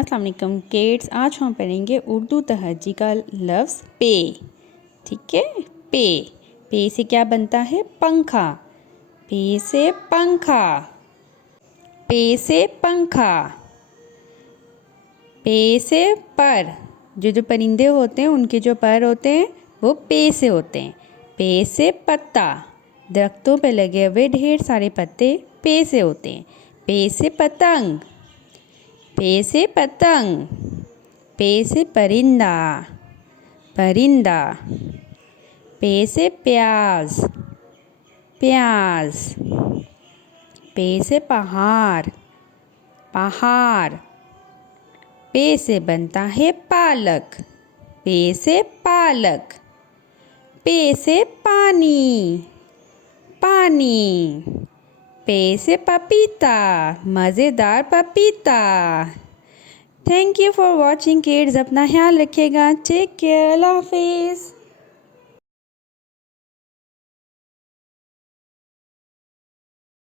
अस्सलाम वालेकुम किड्स। आज हम पढ़ेंगे उर्दू तहजी का लफ्ज़ पे। ठीक है, पे। पे से क्या बनता है? पंखा। पे से पंखा। पे से पंखा। पे से पर। जो परिंदे होते हैं उनके जो पर होते हैं वो पे से होते हैं। पे से पत्ता। दरख्तों पे लगे हुए ढेर सारे पत्ते पे से होते हैं। पे से पतंग। पे से पतंग। पे से परिंदा। परिंदा। पे से प्याज। प्याज। पे से पहाड़। पहाड़। पे से बनता है पालक। पे से पालक। पे से पानी। पानी। पे से पपीता। मज़ेदार पपीता। Thank you for watching kids. अपना ख्याल रखिएगा। Take care. अल्लाह हाफिज़।